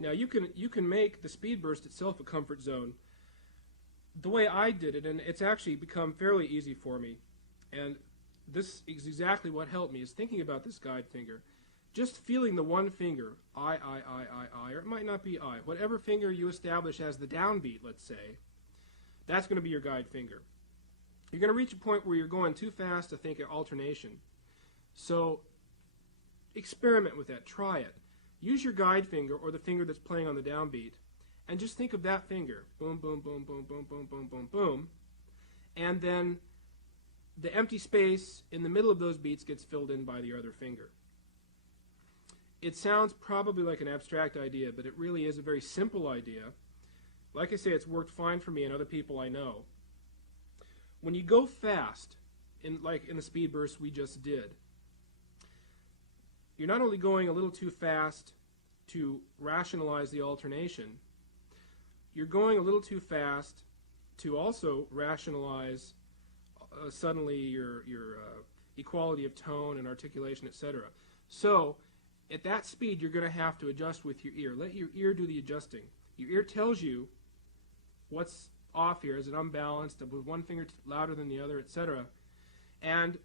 Now you can make the speed burst itself a comfort zone. The way I did it, and it's actually become fairly easy for me, and this is exactly what helped me, is thinking about this guide finger. Just feeling the one finger, I, or it might not be I, whatever finger you establish as the downbeat, let's say, that's going to be your guide finger. You're going to reach a point where you're going too fast to think of alternation. So experiment with that, try it. Use your guide finger or the finger that's playing on the downbeat, and just think of that finger. Boom, boom, boom, boom, boom, boom, boom, boom, boom. And then the empty space in the middle of those beats gets filled in by the other finger. It sounds probably like an abstract idea, but it really is a very simple idea. Like I say, it's worked fine for me and other people I know. When you go fast, like in the speed burst we just did, you're not only going a little too fast to rationalize the alternation, you're going a little too fast to also rationalize suddenly your equality of tone and articulation, etc. So at that speed you're going to have to adjust with your ear. Let your ear do the adjusting. Your ear tells you what's off here. Is it unbalanced, with one finger louder than the other, etc. And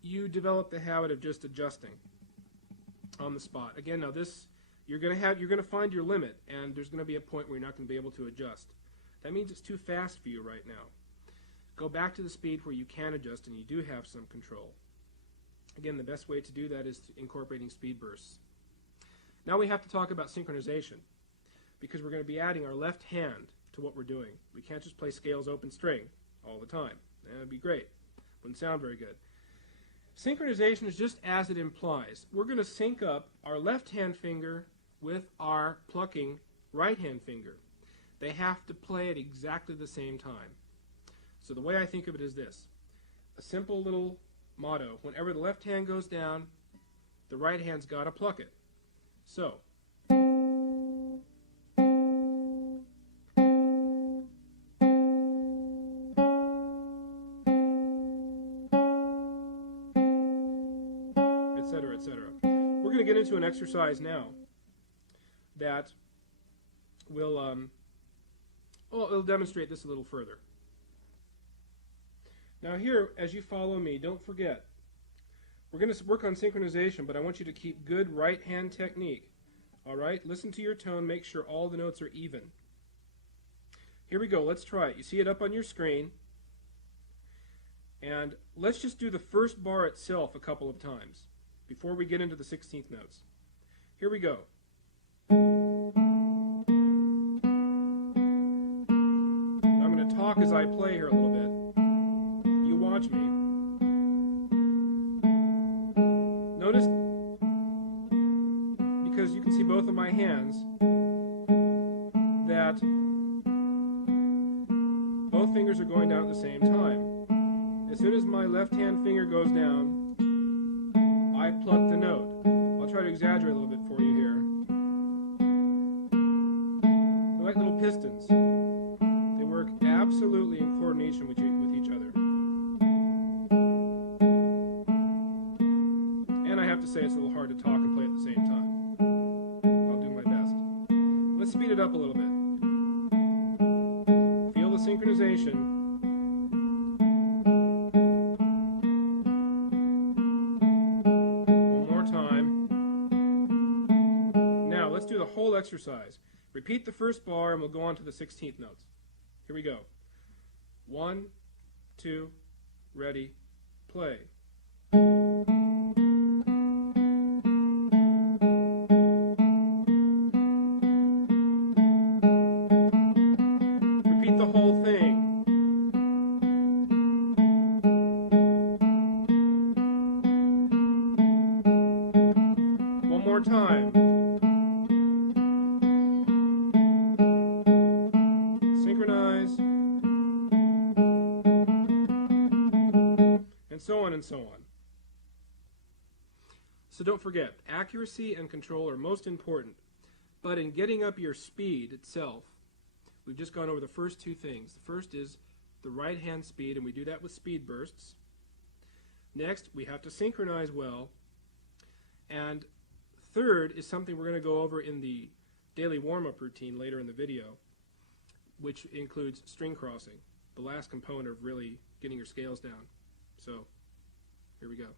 you develop the habit of just adjusting on the spot. Again, now this you're going to find your limit, and there's going to be a point where you're not going to be able to adjust. That means it's too fast for you right now. Go back to the speed where you can adjust and you do have some control. Again, the best way to do that is incorporating speed bursts. Now we have to talk about synchronization, because we're going to be adding our left hand to what we're doing. We can't just play scales open string all the time. That would be great. Wouldn't sound very good. Synchronization is just as it implies. We're going to sync up our left hand finger with our plucking right hand finger. They have to play at exactly the same time. So the way I think of it is this. A simple little motto. Whenever the left hand goes down, the right hand's got to pluck it. So, etc., etc. We're going to get into an exercise now that will it'll demonstrate this a little further. Now here, as you follow me, don't forget, we're going to work on synchronization, but I want you to keep good right hand technique. All right? Listen to your tone, make sure all the notes are even. Here we go, let's try it. You see it up on your screen. And let's just do the first bar itself a couple of times before we get into the 16th notes. Here we go. I'm going to talk as I play here a little bit. You watch me. Notice, because you can see both of my hands, that both fingers are going down at the same time. As soon as my left hand finger goes down, I pluck the note. I'll try to exaggerate a little bit for you here. They're like little pistons. They work absolutely in coordination with each other. And I have to say it's a little hard to talk and play at the same time. I'll do my best. Let's speed it up a little bit. Feel the synchronization. Whole exercise. Repeat the first bar and we'll go on to the 16th notes. Here we go. 1, 2, ready, play. Repeat the whole thing. One more time. So on and so on. So don't forget, accuracy and control are most important, but in getting up your speed itself, we've just gone over the first two things. The first is the right hand speed, and we do that with speed bursts. Next, we have to synchronize well, and third is something we're going to go over in the daily warm-up routine later in the video, which includes string crossing, the last component of really getting your scales down. So, here we go.